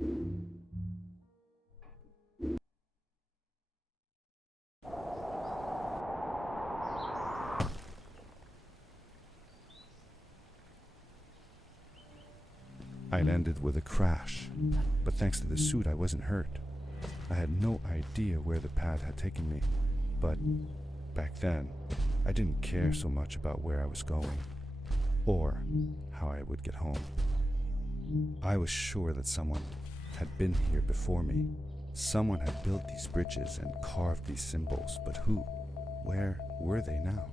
I landed with a crash, but thanks to the suit I wasn't hurt. I had no idea where the pad had taken me, but back then I didn't care so much about where I was going or how I would get home. I was sure that someone had been here before me. Someone had built these bridges and carved these symbols, but who? Where were they now?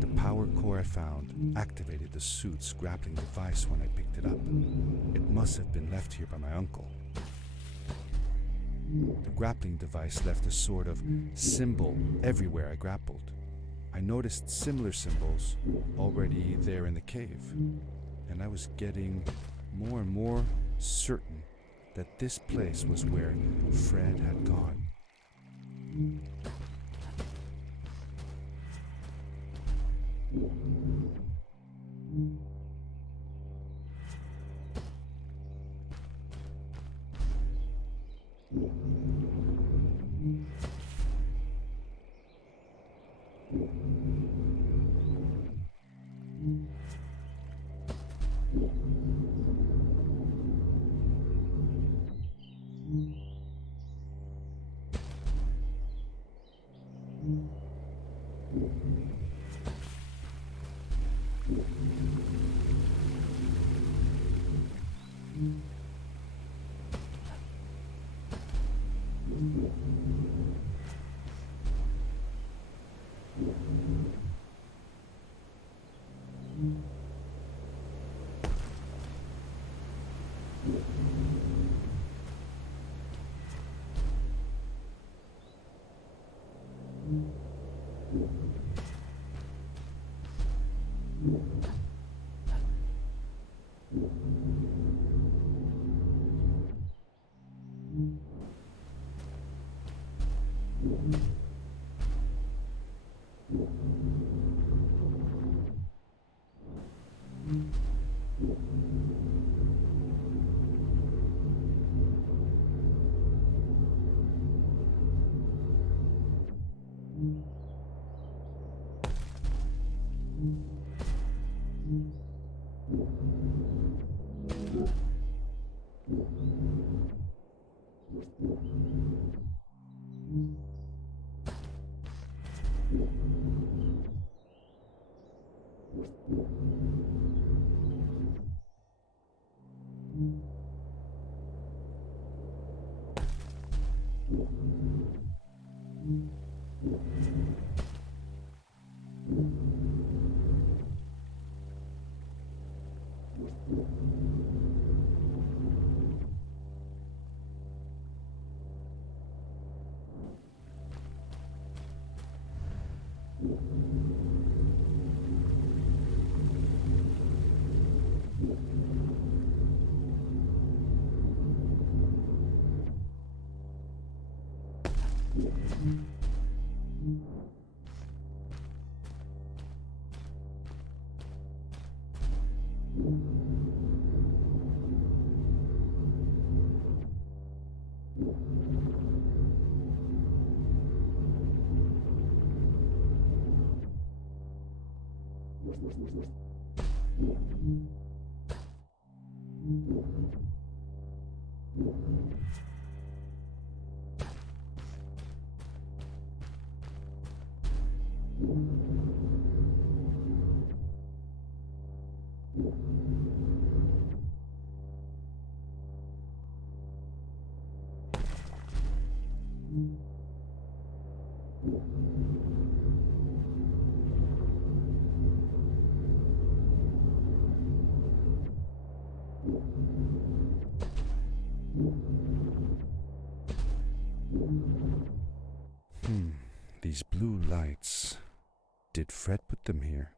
The power core I found activated the suit's grappling device when I picked it up. It must have been left here by my uncle. The grappling device left a sort of symbol everywhere I grappled. I noticed similar symbols already there in the cave, and I was getting more and more certain that this place was where Fred had gone. These blue lights. Did Fred put them here?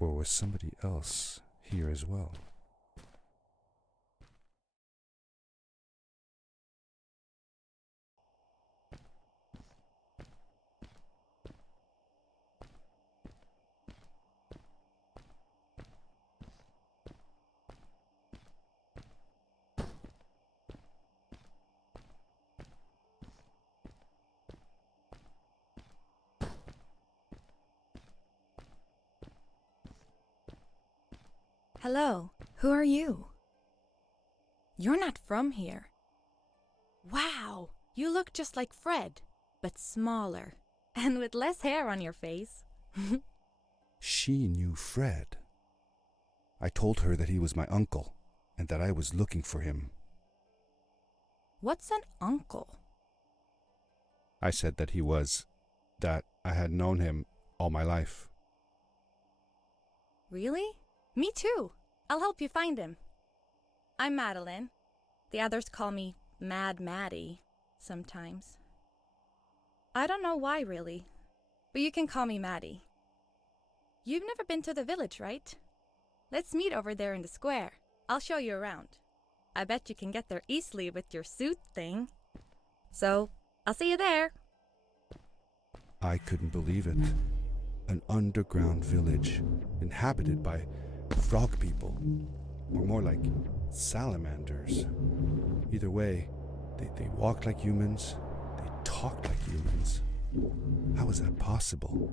Or was somebody else here as well? Hello, who are you? You're not from here. Wow, you look just like Fred, but smaller, and with less hair on your face. She knew Fred. I told her that he was my uncle, and that I was looking for him. What's an uncle? I said that I had known him all my life. Really? Me too. I'll help you find him. I'm Madeline. The others call me Mad Maddie sometimes. I don't know why really, but you can call me Maddie. You've never been to the village, right? Let's meet over there in the square. I'll show you around. I bet you can get there easily with your suit thing. So, I'll see you there. I couldn't believe it. An underground village inhabited by frog people, or more like salamanders. Either way, they walked like humans, they talked like humans. How is that possible?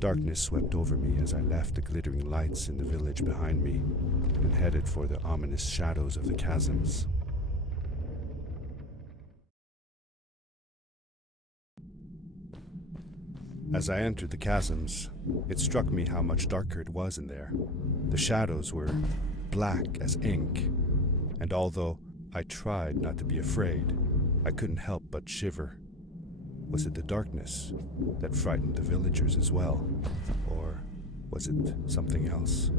Darkness swept over me as I left the glittering lights in the village behind me and headed for the ominous shadows of the chasms. As I entered the chasms, it struck me how much darker it was in there. The shadows were black as ink, and although I tried not to be afraid, I couldn't help but shiver. Was it the darkness that frightened the villagers as well, or was it something else?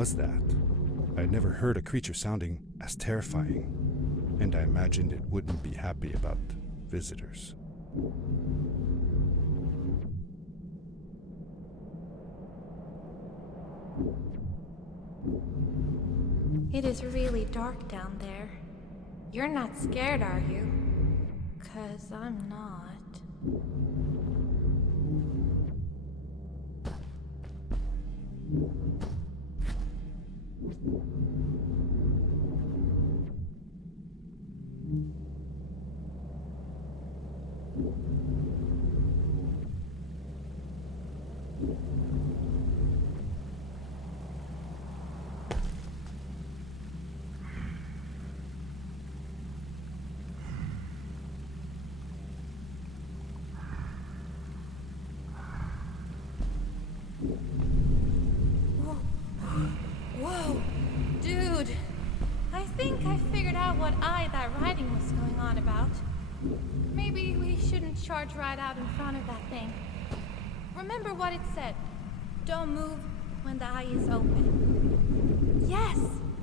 was that? I had never heard a creature sounding as terrifying, and I imagined it wouldn't be happy about visitors. It is really dark down there. You're not scared, are you? 'Cause I'm not. Whoa, dude. I think I figured out what that writing was going on about. Maybe we shouldn't charge right out in front of that thing. Remember what it said. Don't move when the eye is open. Yes,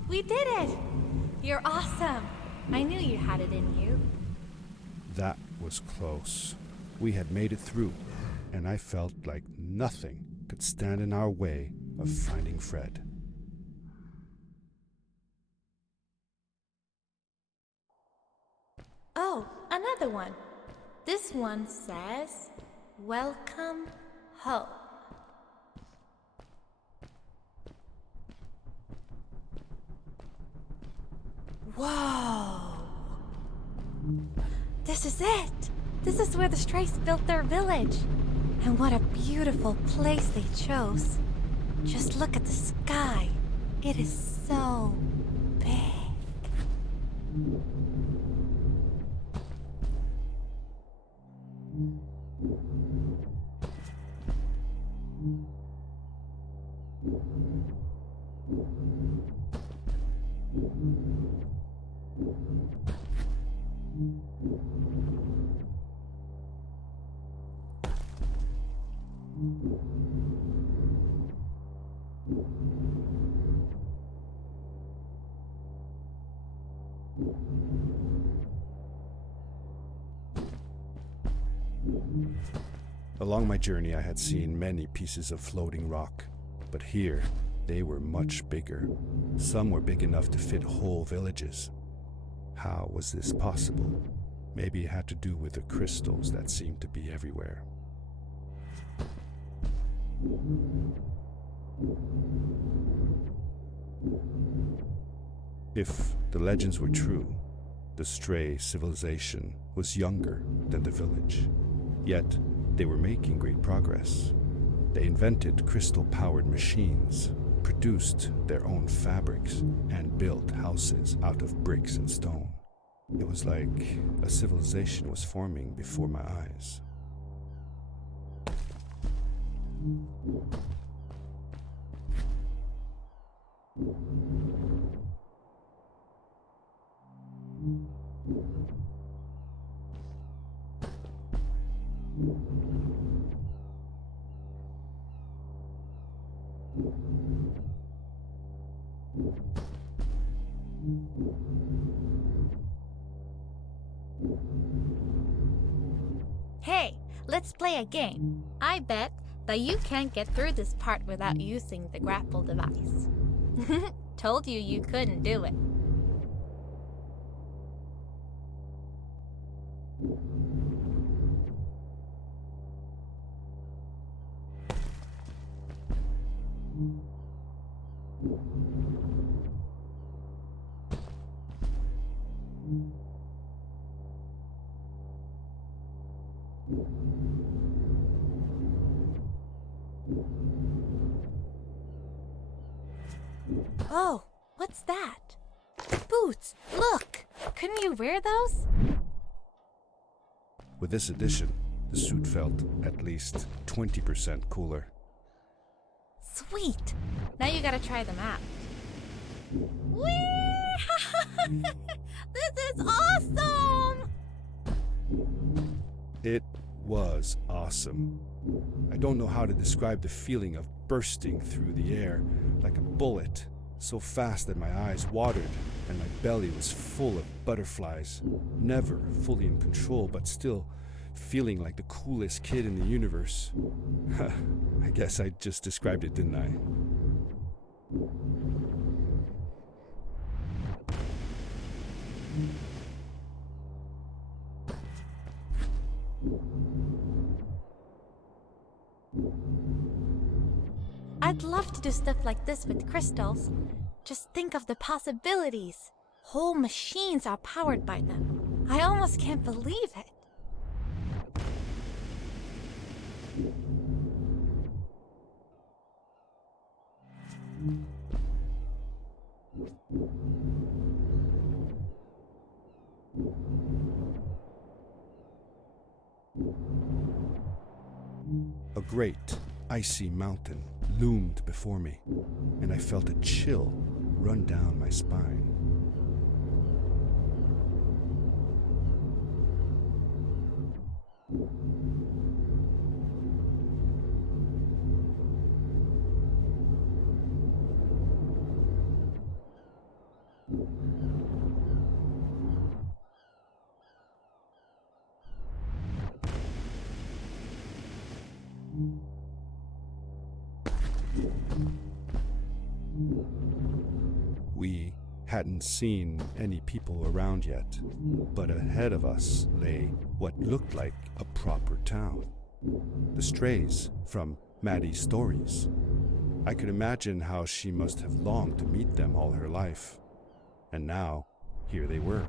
we did it. You're awesome. I knew you had it in you. That was close. We had made it through, and I felt like nothing could stand in our way of finding Fred. Oh, another one. This one says, "Welcome home." Whoa! This is it! This is where the Strays built their village. And what a beautiful place they chose. Just look at the sky. It is so big. Along my journey, I had seen many pieces of floating rock, but here they were much bigger. Some were big enough to fit whole villages. How was this possible? Maybe it had to do with the crystals that seemed to be everywhere. If the legends were true, the Stray civilization was younger than the village. Yet, they were making great progress. They invented crystal-powered machines, produced their own fabrics, and built houses out of bricks and stone. It was like a civilization was forming before my eyes. Hey, let's play a game. I bet that you can't get through this part without using the grapple device. Told you you couldn't do it. Oh, what's that? Boots, look! Couldn't you wear those? With this addition, the suit felt at least 20% cooler. Sweet! Now you gotta try them out. Whee! This is awesome! It was awesome. I don't know how to describe the feeling of bursting through the air like a bullet, so fast that my eyes watered and my belly was full of butterflies, never fully in control, but still feeling like the coolest kid in the universe. I guess I just described it, didn't I? I'd love to do stuff like this with crystals. Just think of the possibilities. Whole machines are powered by them. I almost can't believe it. A great, icy mountain loomed before me, and I felt a chill run down my spine. We hadn't seen any people around yet, but ahead of us lay what looked like a proper town. The strays from Maddie's stories. I could imagine how she must have longed to meet them all her life. And now, here they were.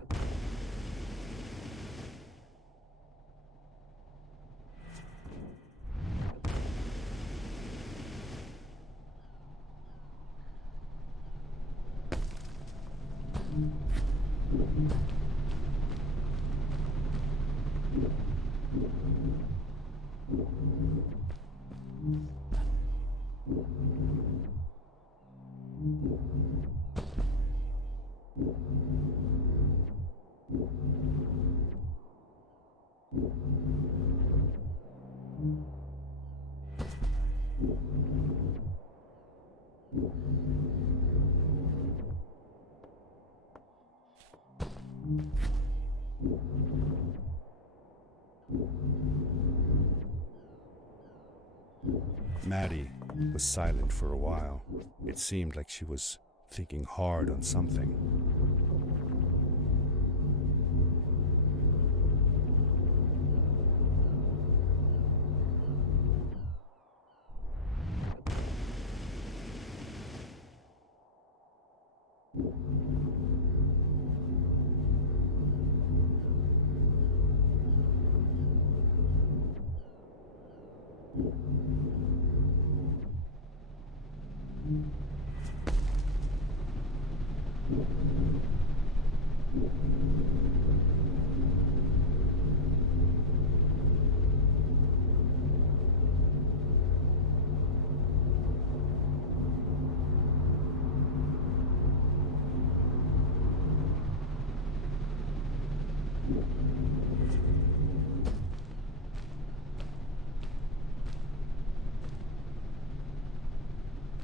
Maddie was silent for a while. It seemed like she was thinking hard on something.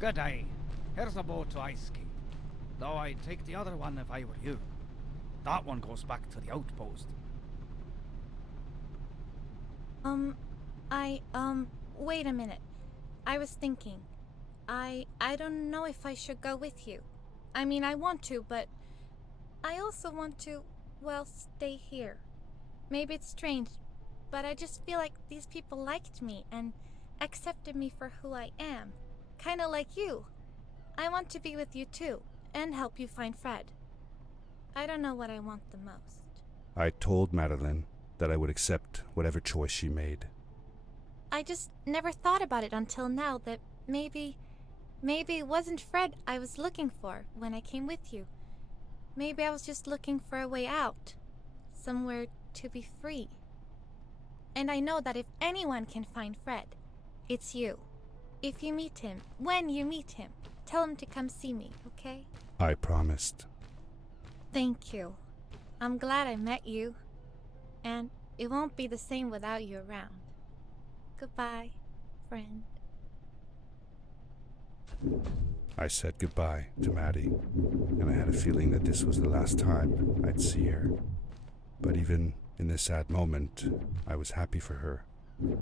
Good day. Here's a boat to Ice Cave. Though I'd take the other one if I were you. That one goes back to the outpost. Wait a minute. I was thinking. I don't know if I should go with you. I mean, I want to, but I also want to, well, stay here. Maybe it's strange, but I just feel like these people liked me and accepted me for who I am. Kinda like you. I want to be with you too, and help you find Fred. I don't know what I want the most. I told Madeline that I would accept whatever choice she made. I just never thought about it until now that maybe it wasn't Fred I was looking for when I came with you. Maybe I was just looking for a way out. Somewhere to be free. And I know that if anyone can find Fred, it's you. If you meet him, when you meet him, tell him to come see me, okay? I promised. Thank you. I'm glad I met you. And it won't be the same without you around. Goodbye, friend. I said goodbye to Maddie, and I had a feeling that this was the last time I'd see her. But even in this sad moment, I was happy for her.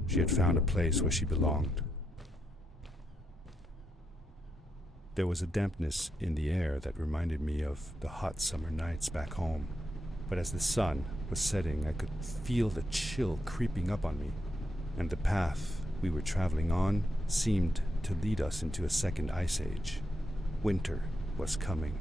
She had found a place where she belonged. There was a dampness in the air that reminded me of the hot summer nights back home. But as the sun was setting, I could feel the chill creeping up on me, and the path we were traveling on seemed to lead us into a second ice age. Winter was coming.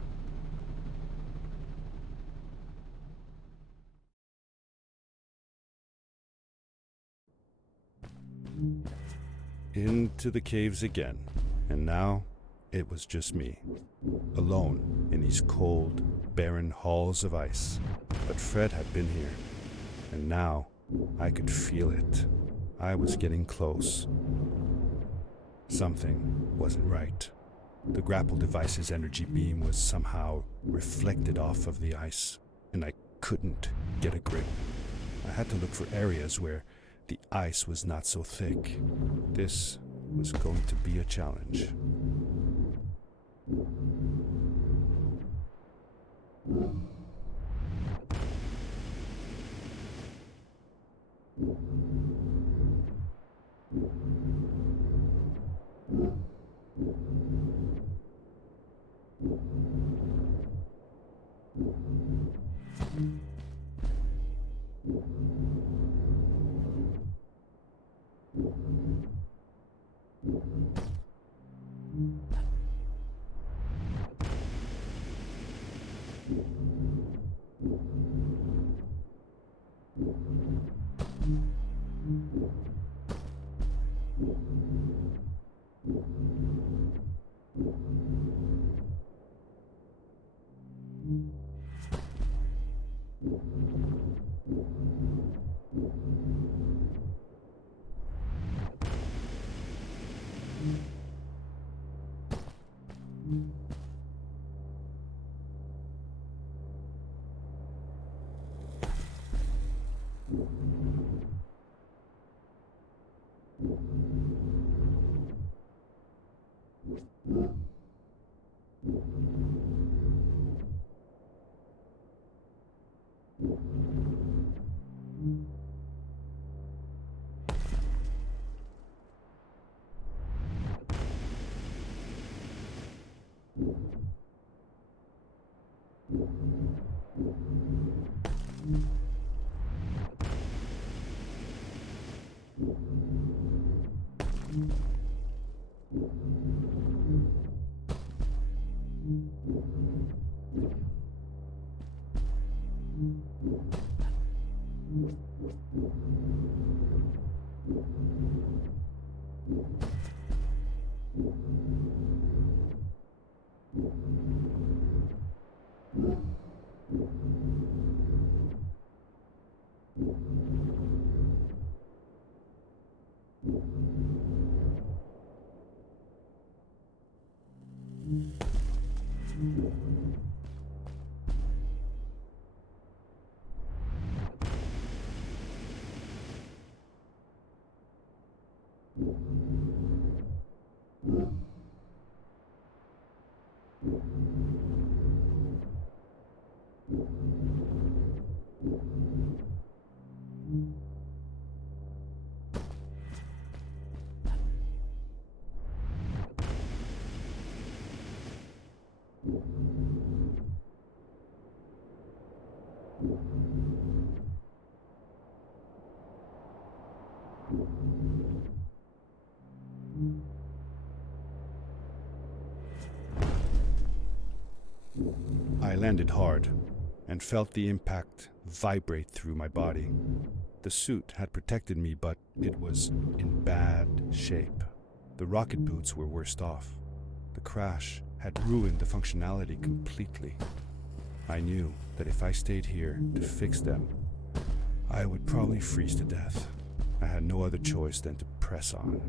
Into the caves again, and now it was just me, alone in these cold, barren halls of ice. But Fred had been here, and now I could feel it. I was getting close. Something wasn't right. The grapple device's energy beam was somehow reflected off of the ice, and I couldn't get a grip. I had to look for areas where the ice was not so thick. This was going to be a challenge. I landed hard and felt the impact vibrate through my body. The suit had protected me, but it was in bad shape. The rocket boots were worst off. The crash had ruined the functionality completely. I knew that if I stayed here to fix them, I would probably freeze to death. I had no other choice than to press on.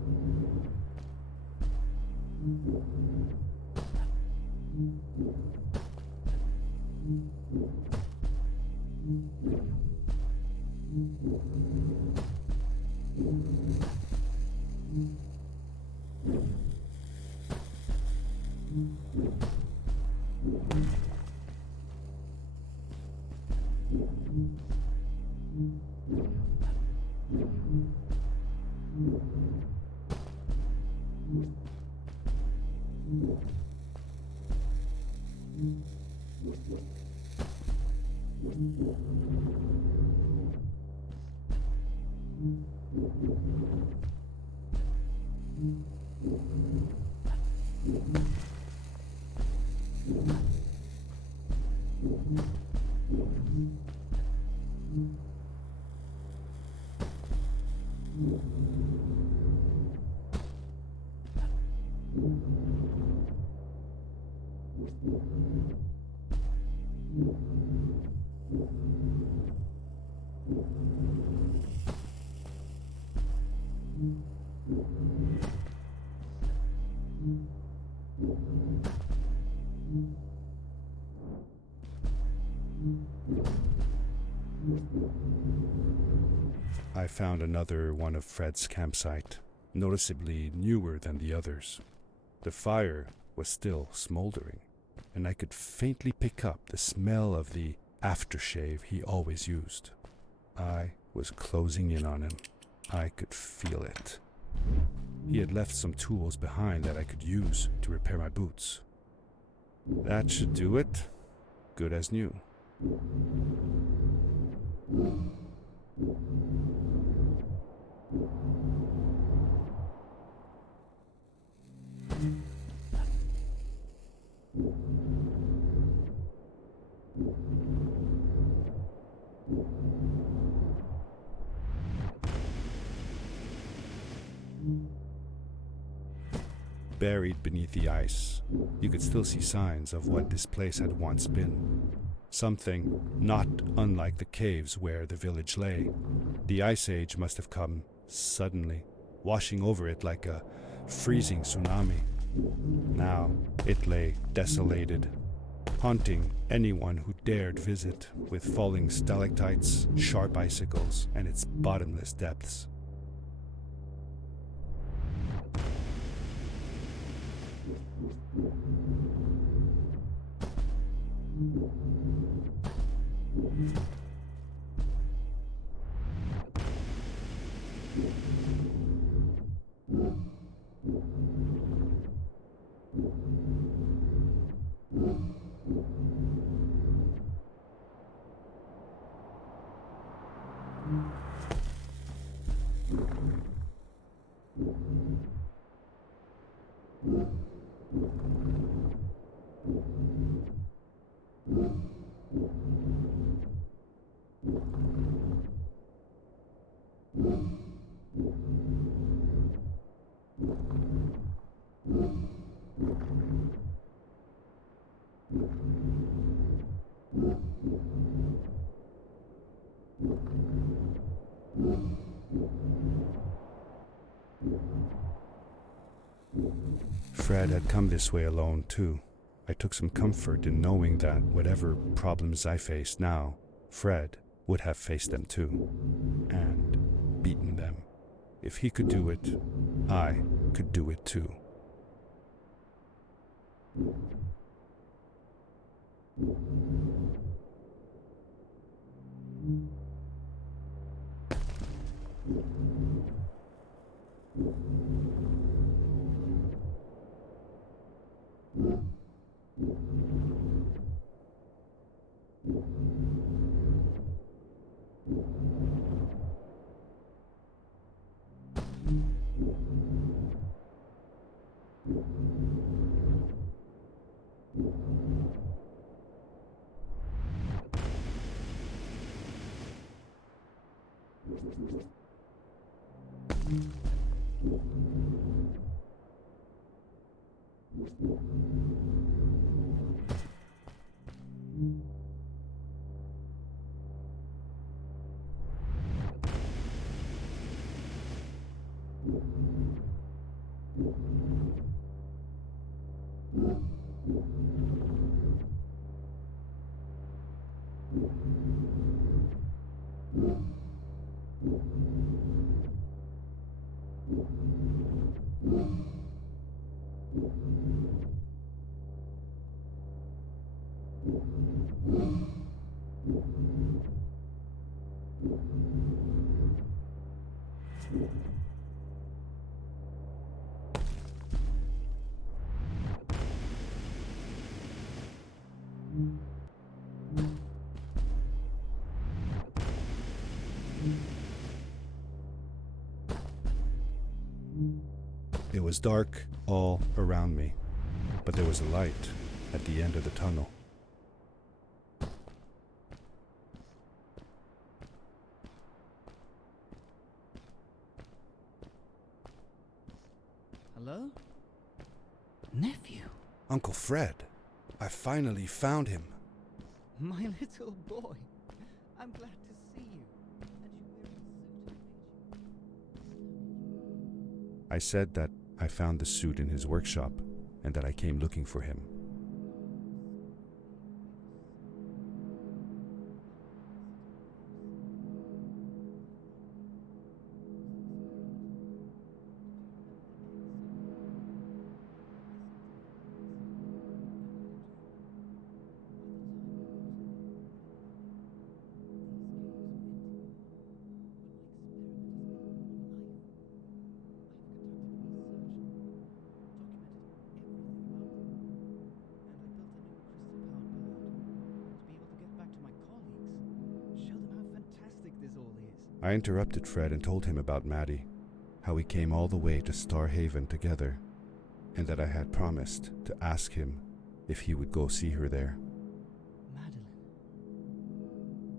I found another one of Fred's campsite, noticeably newer than the others. The fire was still smoldering, and I could faintly pick up the smell of the aftershave he always used. I was closing in on him. I could feel it. He had left some tools behind that I could use to repair my boots. That should do it. Good as new. Buried beneath the ice, you could still see signs of what this place had once been. Something not unlike the caves where the village lay. The ice age must have come suddenly, washing over it like a freezing tsunami. Now it lay desolated, haunting anyone who dared visit, with falling stalactites, sharp icicles, and its bottomless depths. Fred had come this way alone, too. I took some comfort in knowing that whatever problems I faced now, Fred would have faced them too, and beaten them. If he could do it, I could do it too. It was dark all around me, but there was a light at the end of the tunnel. Hello? Nephew? Uncle Fred, I finally found him. My little boy. I'm glad to see you. And you wearing the suit I said that I found the suit in his workshop and that I came looking for him. I interrupted Fred and told him about Maddie, how we came all the way to Starhaven together, and that I had promised to ask him if he would go see her there. Madeline.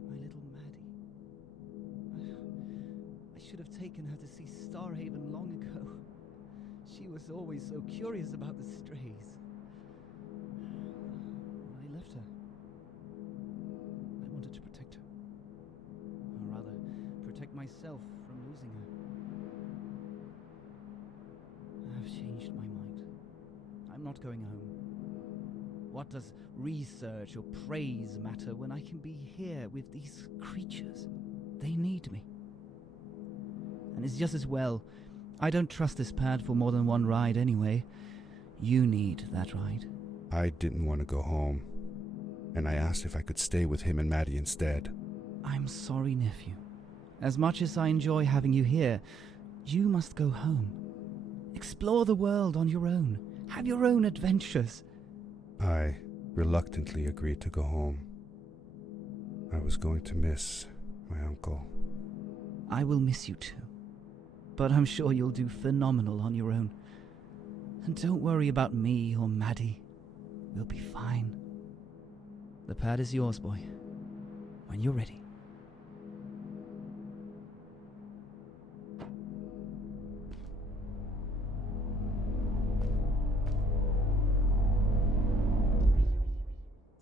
My little Maddie. I should have taken her to see Starhaven long ago. She was always so curious about the strays. I left her. I wanted to protect her. Or rather, protect myself from losing her. I've changed my mind. I'm not going home. What does research or praise matter when I can be here with these creatures? They need me. And it's just as well. I don't trust this pad for more than one ride anyway. You need that ride. I didn't want to go home, and I asked if I could stay with him and Maddie instead. I'm sorry, nephew. As much as I enjoy having you here, you must go home. Explore the world on your own. Have your own adventures. I reluctantly agreed to go home. I was going to miss my uncle. I will miss you too. But I'm sure you'll do phenomenal on your own. And don't worry about me or Maddie. We'll be fine. The pad is yours, boy. When you're ready.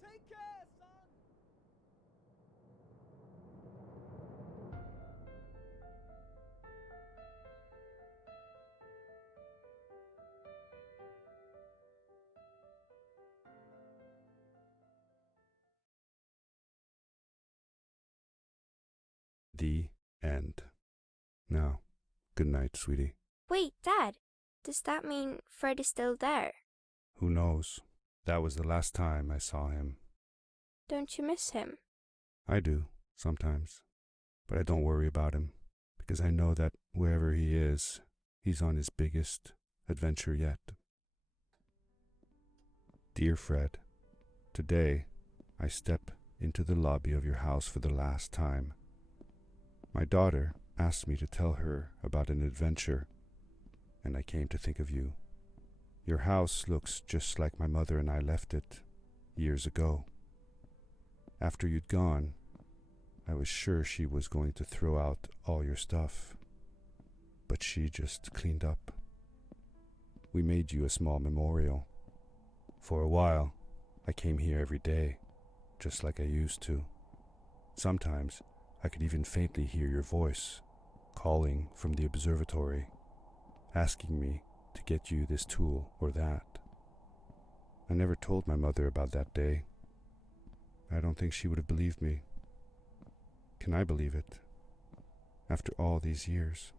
Take care, son! The end. Now, good night, sweetie. Wait, Dad. Does that mean Fred is still there? Who knows? That was the last time I saw him. Don't you miss him? I do, sometimes. But I don't worry about him, because I know that wherever he is, he's on his biggest adventure yet. Dear Fred, today I step into the lobby of your house for the last time. My daughter asked me to tell her about an adventure, and I came to think of you. Your house looks just like my mother and I left it years ago. After you'd gone, I was sure she was going to throw out all your stuff, but she just cleaned up. We made you a small memorial. For a while, I came here every day, just like I used to. Sometimes I could even faintly hear your voice, calling from the observatory, asking me to get you this tool or that. I never told my mother about that day. I don't think she would have believed me. Can I believe it? After all these years.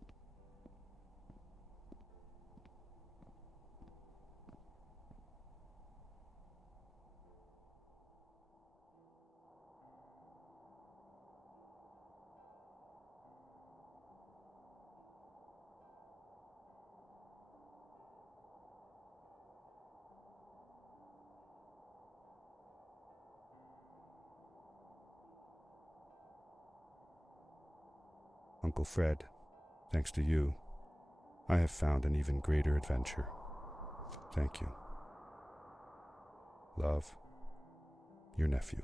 Uncle Fred, thanks to you, I have found an even greater adventure. Thank you. Love, your nephew.